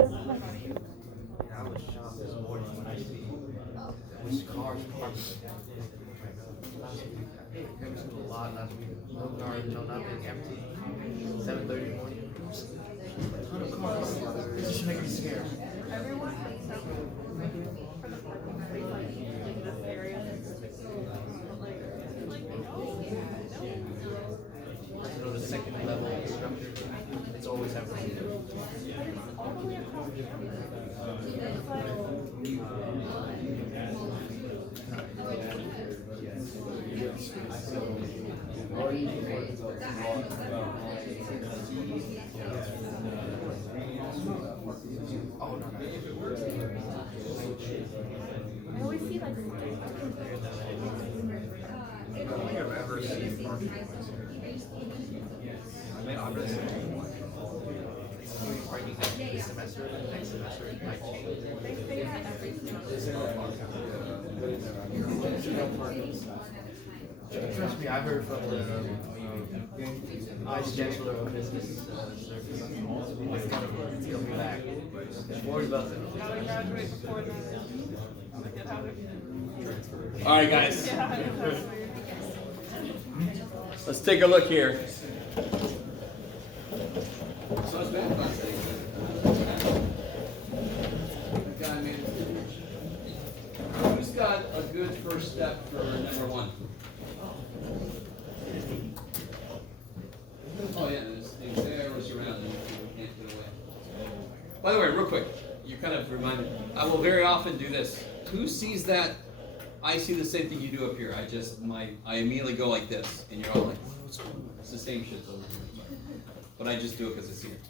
I was shocked this morning when I see which cars parked. Hey, came to a lot last week. No cars, not being empty. 7:30 in the morning. A ton of cars. It's just making me scared. Everyone has something for the parking space, like this area. You know, the second level structure, it's always happening. But it's all the way across campus. Oh, no. I always see like I don't think I've ever seen parking. I mean, I've been parking this semester, next semester, it might change. they say that every Trust me, I heard from the vice chancellor of business service. He'll be back. Worried about that. gotta graduate before the get out of All right, guys, yeah. let's take a look here. So it's been fun thing. The guy made it. Who's got a good first step for number one? Oh yeah, there's things there, was around, and you can't get away. By the way, real quick, you kind of reminded, I will very often do this. Who sees that? I see the same thing you do up here. I immediately go like this, and you're all like, what's going on? It's the same shit over here. But I just do it because I see it.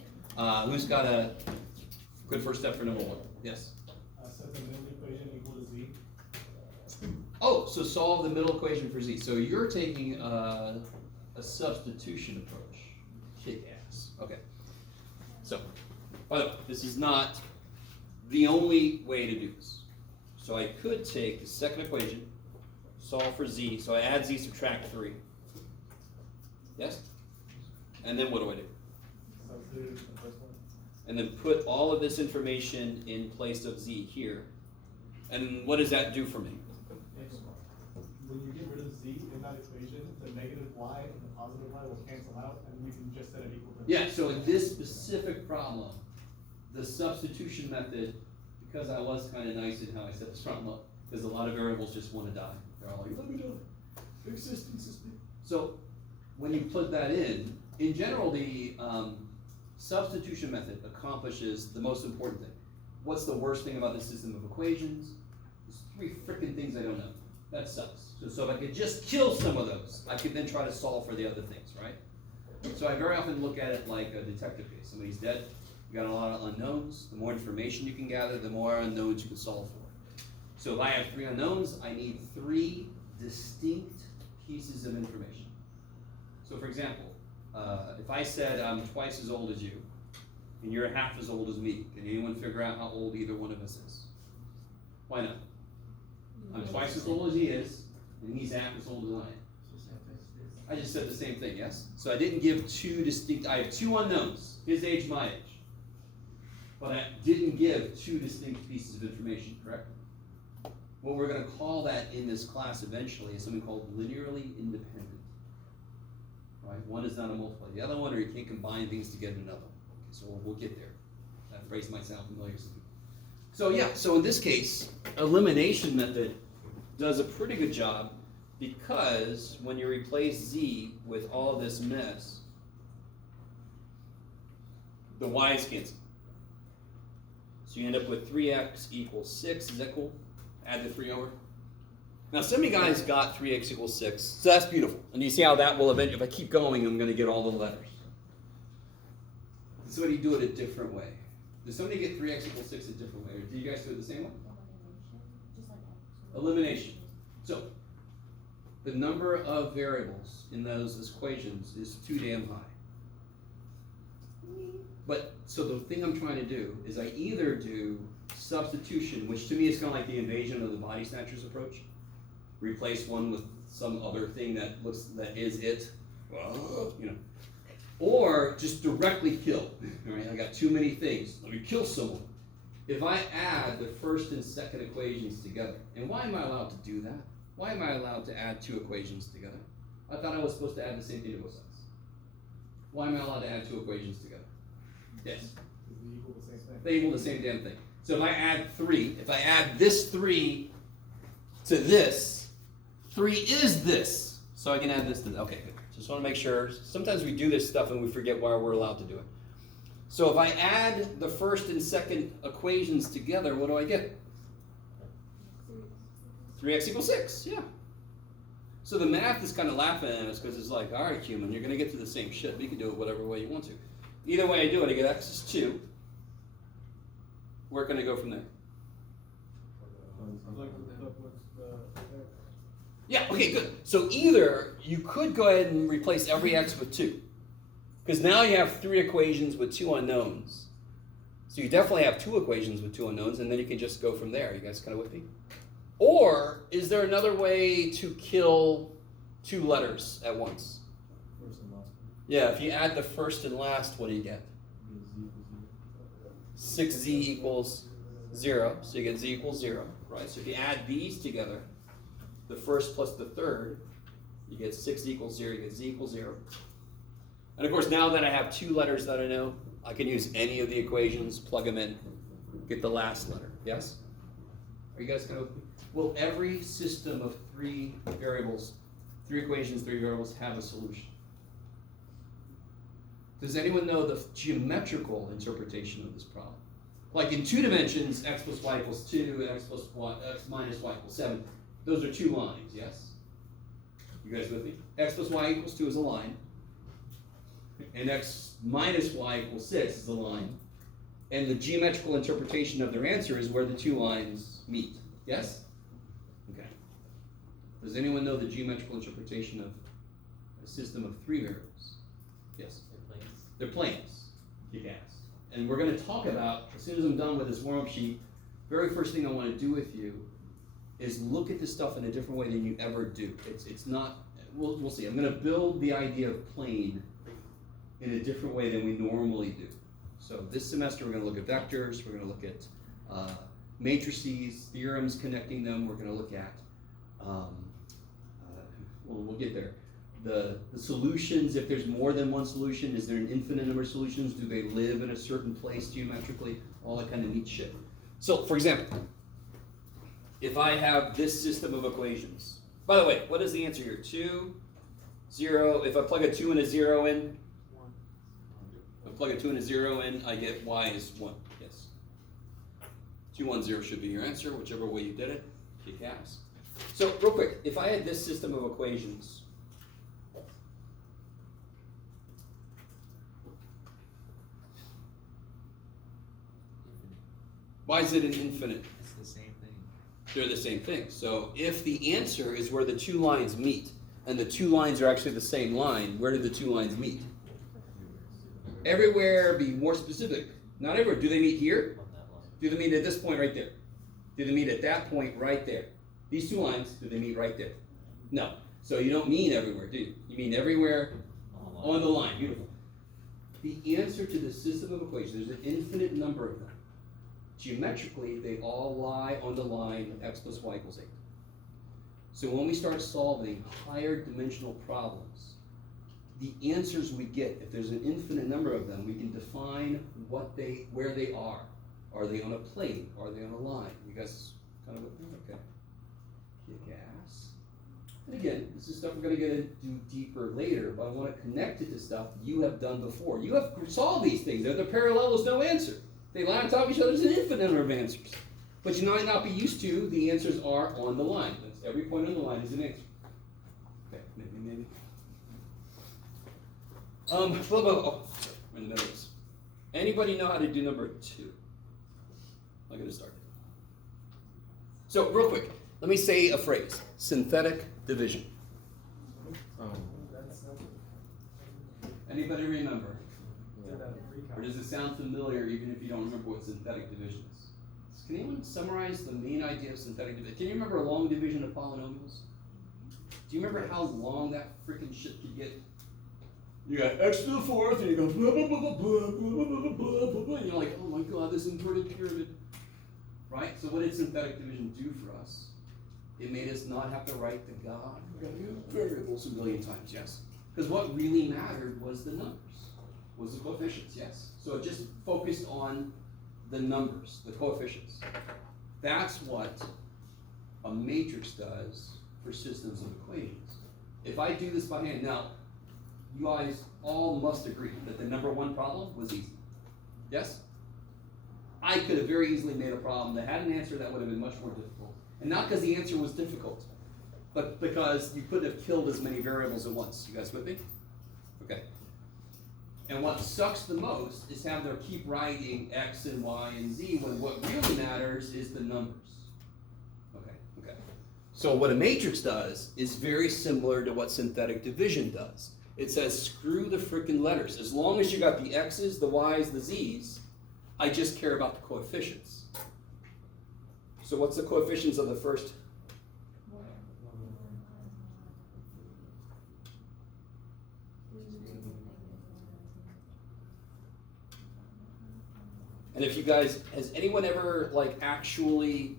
Who's got a good first step for number one? Yes? Set the middle equation equal to z. Oh, so solve the middle equation for z. So you're taking a substitution approach. Kick ass. Okay. So, by the way, this is not the only way to do this. So I could take the second equation, solve for z. So I add z, subtract 3. Yes? And then what do I do? Substitute the first one. And then put all of this information in place of z here. And what does that do for me? When you get rid of z in that equation, the negative y and the positive y will cancel out, and we can just set it equal to. Yeah, so in this specific problem, the substitution method, because I was kind of nice in how I set this problem up, because a lot of variables just want to die. They're all like, let me do it. Fix this, consistent. So when you put that in general, the substitution method accomplishes the most important thing. What's the worst thing about the system of equations? There's 3 freaking things I don't know. That sucks. So if I could just kill some of those, I could then try to solve for the other things, right? So I very often look at it like a detective case. Somebody's dead, you got a lot of unknowns. The more information you can gather, the more unknowns you can solve for. So if I have 3 unknowns, I need 3 distinct pieces of information. So for example, if I said I'm twice as old as you, and you're half as old as me, can anyone figure out how old either one of us is? Why not? I'm twice as old as he is, and he's half as old as I am. I just said the same thing, yes? So I didn't give 2 distinct, I have 2 unknowns, his age, my age. But I didn't give 2 distinct pieces of information, correct? What we're going to call that in this class eventually is something called linearly independent. Right? One is not a multiply of the other one, or you can't combine things to get another one. Okay, so we'll get there. That phrase might sound familiar to some people. So yeah, so in this case, elimination method does a pretty good job, because when you replace z with all of this mess, the y's cancel. So you end up with 3x equals 6. Is that cool? Add the 3 over. Now, some of you guys got 3x equals 6, so that's beautiful. And you see how that will eventually, if I keep going, I'm going to get all the letters. Does somebody do it a different way? Does somebody get 3x equals 6 a different way? Or do you guys do it the same way? Elimination. So, the number of variables in those equations is too damn high. But, so the thing I'm trying to do is I either do substitution, which to me is kind of like the invasion of the body snatchers approach. Replace one with some other thing that is it, you know. Or just directly kill. All right, I got too many things. Let me kill someone. If I add the first and second equations together, and why am I allowed to do that? Why am I allowed to add two equations together? I thought I was supposed to add the same thing to both sides. Why am I allowed to add two equations together? Yes. Because they equal the same thing. They equal the same damn thing. So if I add 3, if I add this 3 to this, 3 is this. So I can add this to this. Okay, good. Just want to make sure. Sometimes we do this stuff and we forget why we're allowed to do it. So if I add the first and second equations together, what do I get? 3x equals 6, yeah. So the math is kind of laughing at us because it's like, all right, human, you're going to get to the same shit. We can do it whatever way you want to. Either way I do it, I get x is 2. Where can I go from there? Yeah, okay, good. So either you could go ahead and replace every x with 2. Because now you have 3 equations with 2 unknowns. So you definitely have 2 equations with 2 unknowns, and then you can just go from there. You guys kind of with me? Or is there another way to kill 2 letters at once? Yeah, if you add the first and last, what do you get? 6z equals 0. So you get z equals 0, right? So if you add these together, the first plus the third, you get 6 equals 0, you get z equals 0. And of course, now that I have 2 letters that I know, I can use any of the equations, plug them in, get the last letter. Yes? Are you guys kind of? Will every system of 3 variables, 3 equations, 3 variables, have a solution? Does anyone know the geometrical interpretation of this problem? Like in 2 dimensions, x plus y equals 2, x minus y equals 7. Those are 2 lines, yes? You guys with me? X plus y equals 2 is a line. And x minus y equals 6 is a line. And the geometrical interpretation of their answer is where the 2 lines meet. Yes? Okay. Does anyone know the geometrical interpretation of a system of 3 variables? Yes? They're planes. Kick ass. And we're going to talk about, as soon as I'm done with this warm-up sheet, very first thing I want to do with you is look at this stuff in a different way than you ever do. It's not, we'll see. I'm going to build the idea of plane in a different way than we normally do. So this semester we're going to look at vectors, we're going to look at matrices, theorems connecting them, we're going to look at, we'll get there. The solutions, if there's more than one solution, is there an infinite number of solutions? Do they live in a certain place geometrically? All that kind of neat shit. So, for example, if I have this system of equations, by the way, what is the answer here? 2, 0, if I plug a 2 and a 0 in, if I plug a 2 and a 0 in, I get y is 1, yes. 2, 1, 0 should be your answer, whichever way you did it, kick ass. So, real quick, if I had this system of equations, why is it an infinite? It's the same thing. They're the same thing. So if the answer is where the 2 lines meet, and the 2 lines are actually the same line, where do the 2 lines meet? Everywhere, be more specific. Not everywhere. Do they meet here? Do they meet at this point right there? Do they meet at that point right there? These 2 lines, do they meet right there? No. So you don't mean everywhere, do you? You mean everywhere on the line. Beautiful. The answer to the system of equations, there's an infinite number of them. Geometrically, they all lie on the line x plus y equals 8. So when we start solving higher dimensional problems, the answers we get, if there's an infinite number of them, we can define where they are. Are they on a plane? Are they on a line? You guys kind of, okay. Kick ass. And again, this is stuff we're going to get into deeper later, but I want to connect it to stuff you have done before. You have solved these things. They're the parallel is no answer. They lie on top of each other. There's an infinite number of answers. But you might not be used to the answers are on the line. That's every point on the line is an answer. Okay, maybe. Oh, sorry, we're in the middle of this. Anybody know how to do number 2? I'm going to start. So, real quick, let me say a phrase. Synthetic division. Anybody remember? Or does it sound familiar even if you don't remember what synthetic division is? Can anyone summarize the main idea of synthetic division? Can you remember a long division of polynomials? Do you remember how long that freaking shit could get? You got x to the fourth, and you go blah, blah, blah, blah, blah, blah, blah, blah, blah, blah, and you're like, oh my god, this inverted pyramid. Right? So what did synthetic division do for us? It made us not have to write the goddamn variables a million times, yes? Because what really mattered was the numbers, was the coefficients, yes? So it just focused on the numbers, the coefficients. That's what a matrix does for systems of equations. If I do this by hand, now, you guys all must agree that the number one problem was easy. Yes? I could have very easily made a problem that had an answer that would have been much more difficult. And not because the answer was difficult, but because you couldn't have killed as many variables at once. You guys with me? Okay. And what sucks the most is having to keep writing x and y and z when what really matters is the numbers. Okay. So what a matrix does is very similar to what synthetic division does. It says screw the frickin' letters. As long as you got the x's, the y's, the z's, I just care about the coefficients. So what's the coefficients of the first? And if you guys, has anyone ever like actually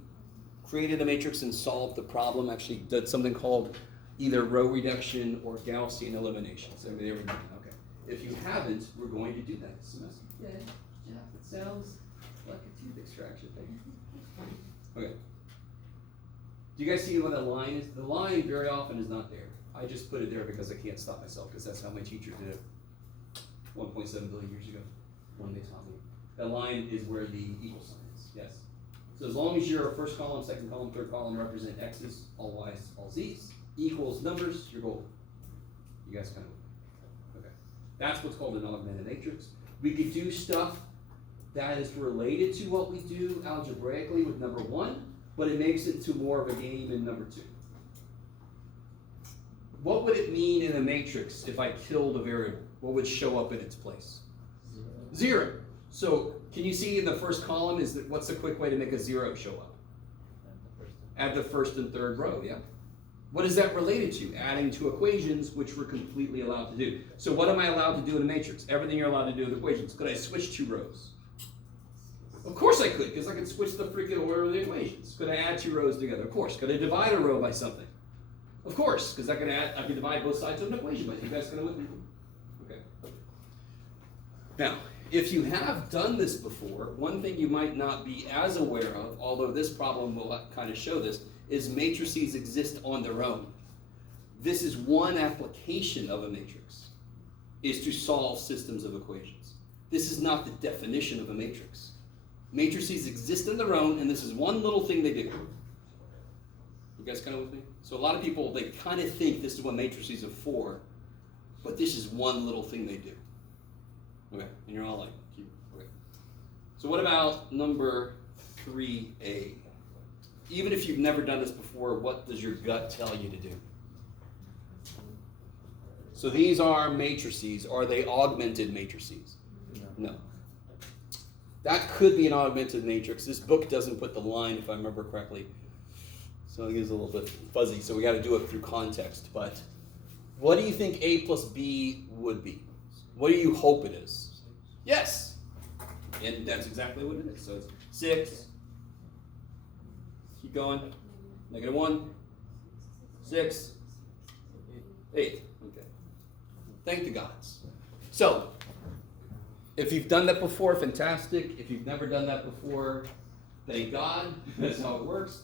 created a matrix and solved the problem, actually did something called either row reduction or Gaussian elimination? So everybody ever done that? Okay. If you haven't, we're going to do that this semester. Yeah, it sounds like a tooth extraction thing. Okay. Do you guys see what a line is? The line very often is not there. I just put it there because I can't stop myself, because that's how my teacher did it 1.7 billion years ago when they taught me. That line is where the equal sign is, yes. So as long as your first column, second column, third column represent x's, all y's, all z's, equals numbers, you're golden. You guys kind of, okay. That's what's called an augmented matrix. We could do stuff that is related to what we do algebraically with number one, but it makes it to more of a game in number two. What would it mean in a matrix if I killed a variable? What would show up in its place? Zero. So can you see in the first column, what's the quick way to make a zero show up? Add the first and third row, yeah. What is that related to? Adding to equations, which we're completely allowed to do. So what am I allowed to do in a matrix? Everything you're allowed to do with equations. Could I switch two rows? Of course I could, because I could switch the freaking order of the equations. Could I add two rows together? Of course. Could I divide a row by something? Of course, because I can divide both sides of an equation by it. You guys kind of with me? Okay. Now, if you have done this before, one thing you might not be as aware of, although this problem will kind of show this, is matrices exist on their own. This is one application of a matrix, is to solve systems of equations. This is not the definition of a matrix. Matrices exist on their own, and this is one little thing they do. You guys kind of with me? So a lot of people, they kind of think this is what matrices are for, but this is one little thing they do. Okay, and you're all like, okay. So what about number 3A? Even if you've never done this before, what does your gut tell you to do? So these are matrices. Are they augmented matrices? No. That could be an augmented matrix. This book doesn't put the line, if I remember correctly. So it is a little bit fuzzy, so we got to do it through context. But what do you think A plus B would be? What do you hope it is? Yes! And that's exactly what it is. So it's 6. Keep going. -1. 6. 8. Okay. Thank the gods. So, if you've done that before, fantastic. If you've never done that before, thank God. That's how it works.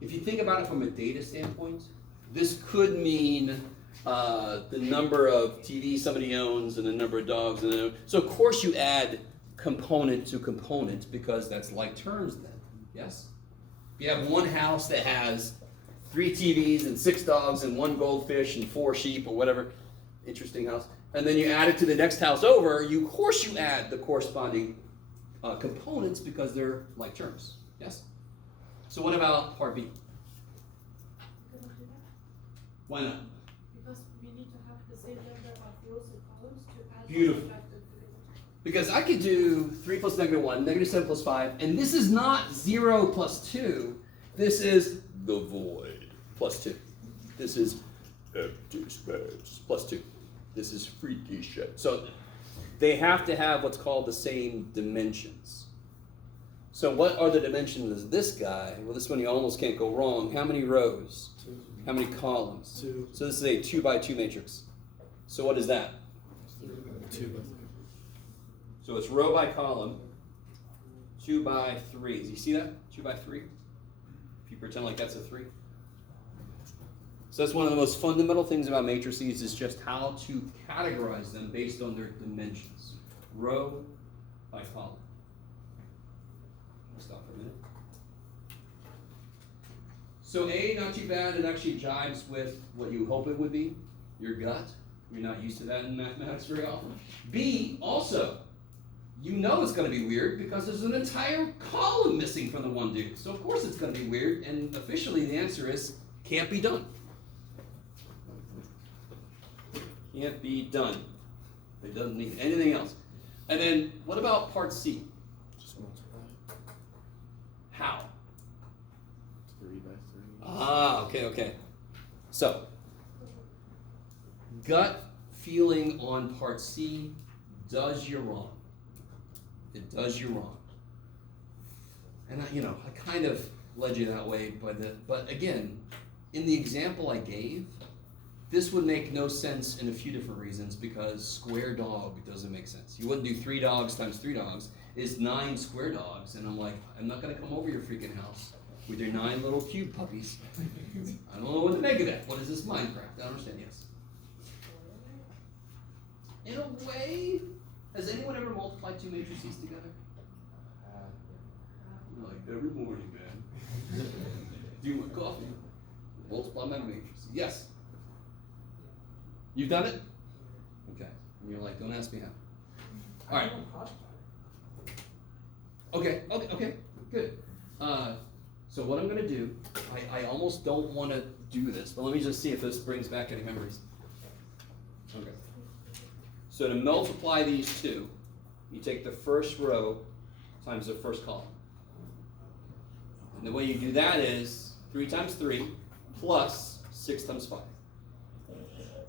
If you think about it from a data standpoint, this could mean the number of TVs somebody owns and the number of dogs. So of course you add component to component because that's like terms then, yes? If you have one house that has 3 TVs and 6 dogs and 1 goldfish and 4 sheep or whatever, interesting house, and then you add it to the next house over, of course you add the corresponding components because they're like terms, yes? So what about part B? Why not? Because we need to have the same number of rows and columns to add. Beautiful. Because I could do 3 plus -1, -7 plus 5, and this is not 0 plus 2. This is the void plus 2. This is empty space plus 2. This is freaky shit. So they have to have what's called the same dimensions. So what are the dimensions of this guy? Well, this one you almost can't go wrong. How many rows? 2. How many columns? 2. So this is a 2 by 2 matrix. So what is that? 2 by 3. So it's row by column, 2 by 3. Do you see that? 2 by 3. If you pretend like that's a 3. So that's one of the most fundamental things about matrices is just how to categorize them based on their dimensions. Row by column. I'll stop for a minute. So A, not too bad. It actually jives with what you hope it would be, your gut. You're not used to that in mathematics very often. B, also, you know it's going to be weird because there's an entire column missing from the one dude. So of course it's going to be weird, and officially the answer is can't be done. Can't be done. It doesn't need anything else. And then what about part C? Just multiply. How? 3 by 3. Ah, okay. So, gut feeling on part C does you wrong. It does you wrong. And I kind of led you that way, but again, in the example I gave, this would make no sense in a few different reasons because square dog doesn't make sense. You wouldn't do 3 dogs times 3 dogs is 9 square dogs, and I'm like, I'm not gonna come over your freaking house with your 9 little cube puppies. I don't know what to make of that. What is this, Minecraft? I don't understand, yes. In a way, has anyone ever multiplied 2 matrices together? Like every morning, man. Do you want coffee? Multiply my matrices. Yes. You've done it? Okay. And you're like, don't ask me how. All right. Okay, good. So what I'm going to do, I almost don't want to do this, but let me just see if this brings back any memories. Okay. So to multiply these two, you take the first row times the first column. And the way you do that is 3 times 3 plus 6 times 5.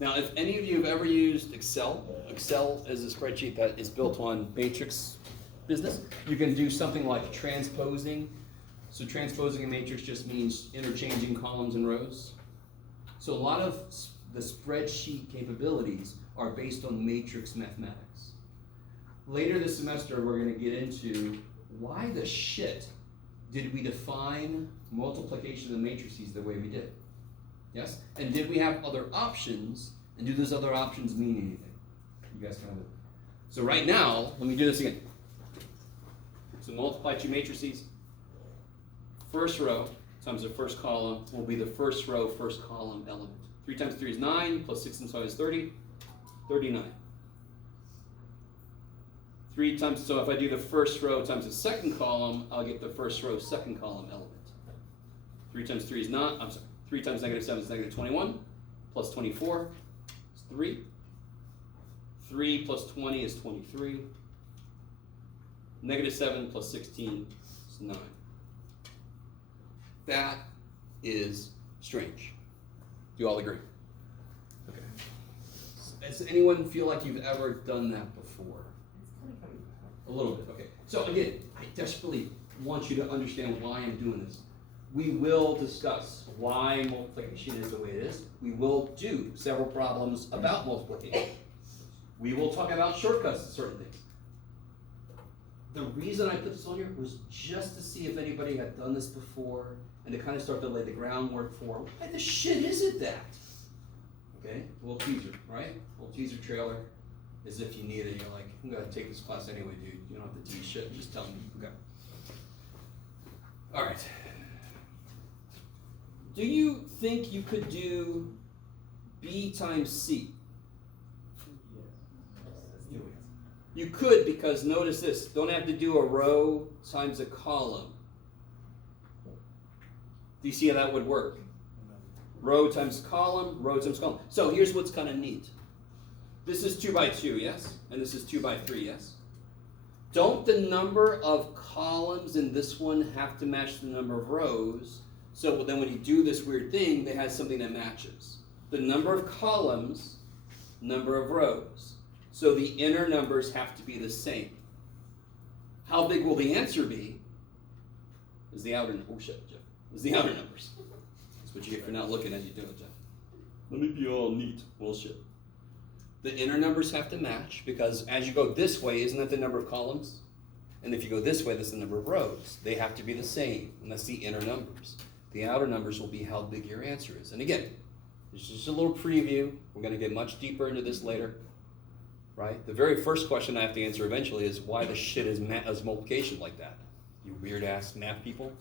Now, if any of you have ever used Excel, Excel is a spreadsheet that is built on matrix business. You can do something like transposing. So transposing a matrix just means interchanging columns and rows. So a lot of the spreadsheet capabilities are based on matrix mathematics. Later this semester, we're going to get into why the shit did we define multiplication of matrices the way we did? Yes? And did we have other options? And do those other options mean anything? You guys kind of. So right now, let me do this again. So multiply 2 matrices. First row times the first column will be the first row, first column element. 3 times 3 is 9, plus 6 times 5 is 30, 39. 3 times, so if I do the first row times the second column, I'll get the first row, second column element. 3 times 3 is not, I'm sorry. 3 times negative 7 is negative 21, plus 24 is 3. 3 plus 20 is 23. Negative 7 plus 16 is 9. That is strange. Do you all agree? Okay. Does anyone feel like you've ever done that before? A little bit, okay. So again, I desperately want you to understand why I'm doing this. We will discuss why multiplication is the way it is. We will do several problems about multiplication. We will talk about shortcuts to certain things. The reason I put this on here was just to see if anybody had done this before and to kind of start to lay the groundwork for why the shit is it that? Okay, a little teaser, right? A little teaser trailer, as if you need it. You're like, I'm gonna take this class anyway, dude. You don't have to teach shit. Just tell me. Okay. All right. Do you think you could do B times C? You could, because notice this, don't have to do a row times a column. Do you see how that would work? Row times column, row times column. So here's what's kind of neat. This is 2 by 2, yes? And this is 2 by 3, yes? Don't the number of columns in this one have to match the number of rows? So then when you do this weird thing, they have something that matches. The number of columns number of rows. So the inner numbers have to be the same. How big will the answer be? Is the outer, oh shit, Jeff. Is the outer numbers. That's what you get for not looking as you do it, Jeff. Let me be all neat. Bullshit. The inner numbers have to match because as you go this way, isn't that the number of columns? And if you go this way, that's the number of rows. They have to be the same, and that's the inner numbers. The outer numbers will be how big your answer is. And again, this is just a little preview. We're going to get much deeper into this later, right? The very first question I have to answer eventually is why the shit is multiplication like that? You weird-ass math people.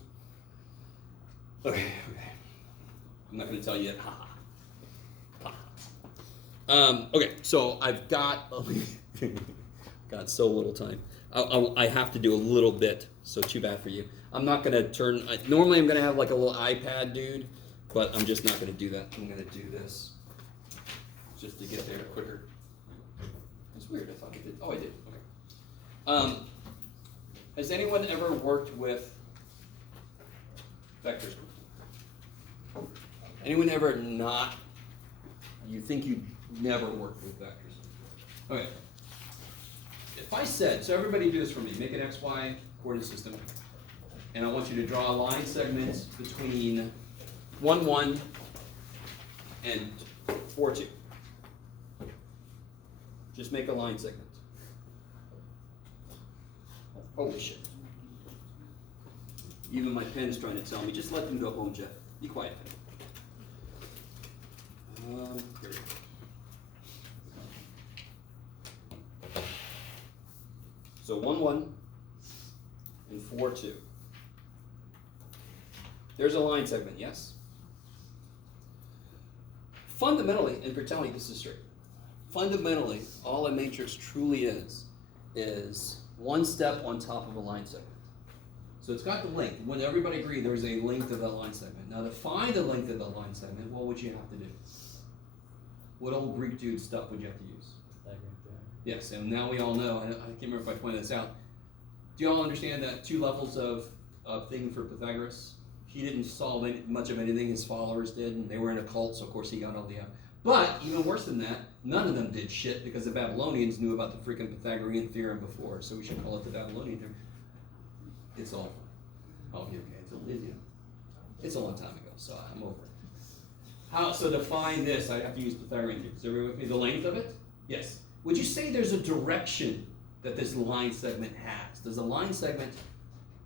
Okay. I'm not going to tell you yet. Ha ha. Okay, so I've got so little time. I have to do a little bit, so too bad for you. I'm not going to turn, normally I'm going to have like a little iPad dude, but I'm just not going to do that. I'm going to do this just to get there quicker. It's weird, I thought I did. Oh, I did, okay. Has anyone ever worked with vectors before? Anyone ever not, you think you never worked with vectors? Okay. If I said, so everybody do this for me, make an XY coordinate system, and I want you to draw a line segment between 1, 1 and 4, 2. Just make a line segment. Holy shit. Even my pen's trying to tell me, just let them go home, Jeff. Be quiet. Here we go. So 1, 1 and 4, 2. There's a line segment, yes? Fundamentally, and pretend like this is straight, fundamentally, all a matrix truly is one step on top of a line segment. So it's got the length. When everybody agreed there was a length of that line segment. Now to find the length of that line segment, what would you have to do? What old Greek dude stuff would you have to use? Yes, and now we all know, I can't remember if I pointed this out. Do you all understand that 2 levels of thing for Pythagoras? He didn't solve much of anything, his followers did, and they were in a cult, so of course he got all the But even worse than that, none of them did shit because the Babylonians knew about the freaking Pythagorean theorem before, so we should call it the Babylonian theorem. It's all, oh, okay, it's a long time ago, so I'm over it. So to find this, I have to use Pythagorean theorem. Is everyone with me? The length of it? Yes. Would you say there's a direction that this line segment has? Does a line segment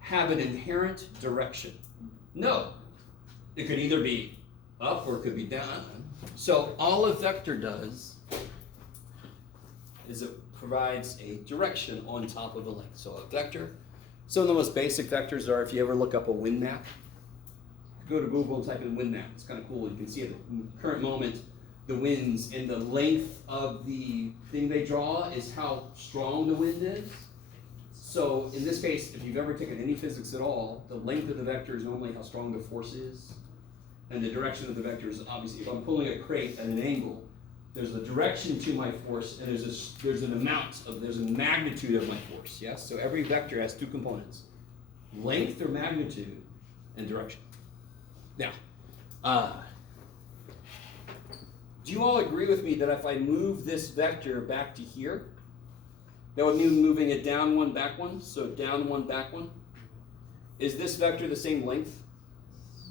have an inherent direction? No. It could either be up or it could be down. So all a vector does is it provides a direction on top of a length. So a vector, some of the most basic vectors are, if you ever look up a wind map, go to Google and type in wind map. It's kind of cool. You can see at the current moment the winds, and the length of the thing they draw is how strong the wind is. So in this case, if you've ever taken any physics at all, the length of the vector is normally how strong the force is. And the direction of the vector is obviously, if I'm pulling a crate at an angle, there's a direction to my force, and there's a magnitude of my force, yes? So every vector has 2 components, length or magnitude, and direction. Now, do you all agree with me that if I move this vector back to here, that would mean moving it down 1, back 1? So down 1, back 1. Is this vector the same length?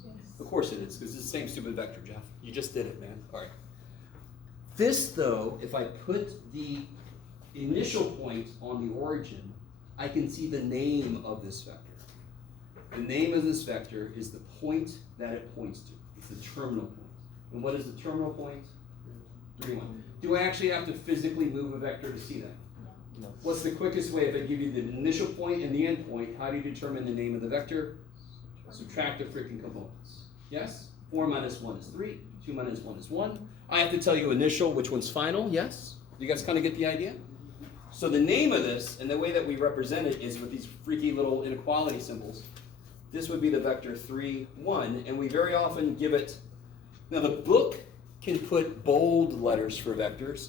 Yes. Of course it is, because it's the same stupid vector, Jeff. You just did it, man. All right. This, though, if I put the initial point on the origin, I can see the name of this vector. The name of this vector is the point that it points to. It's the terminal point. And what is the terminal point? 3, 1. Do I actually have to physically move a vector to see that? No. What's the quickest way? If I give you the initial point and the end point, how do you determine the name of the vector? Subtract the freaking components. Yes? 4 minus 1 is 3. 2 minus 1 is 1. I have to tell you initial, which one's final. Yes? You guys kind of get the idea? So the name of this, and the way that we represent it, is with these freaky little inequality symbols. This would be the vector 3, 1, and we very often give it. Now the book can put bold letters for vectors.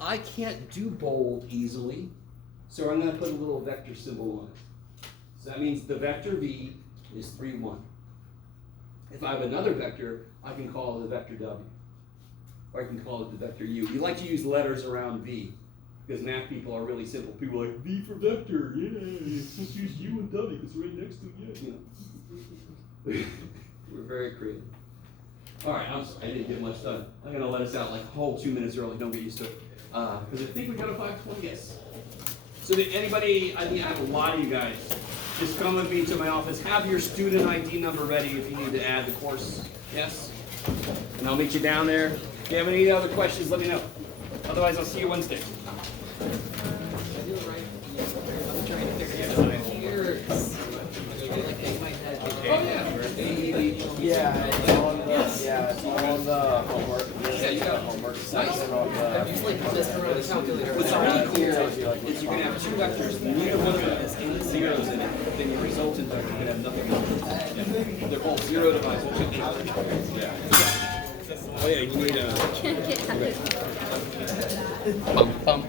I can't do bold easily, so I'm going to put a little vector symbol on it. So that means the vector v is 3, 1. If I have another vector, I can call it a vector w. or I can call it the vector u. You like to use letters around v, because math people are really simple. People are like, v for vector, yeah, let's use u and w, because it's right next to it, you know. We're very creative. All right, I'm sorry, I didn't get much done. I'm gonna let us out like a whole 2 minutes early, don't get used to it. Because I think we got a 5:20, yes. So did anybody, I think I have a lot of you guys, just come with me to my office, have your student ID number ready if you need to add the course, yes? And I'll meet you down there. If you have any other questions, let me know. Otherwise, I'll see you Wednesday. Yeah, it's on the, it's on the homework. Yeah, you got homework. Section on the. What's really cool is you can have two vectors, neither one of them has any zeros in it, then your resultant vector can have nothing. They're both zero divised, which is yeah. Oh yeah, you need a. Can't get out of it. Pump, pump.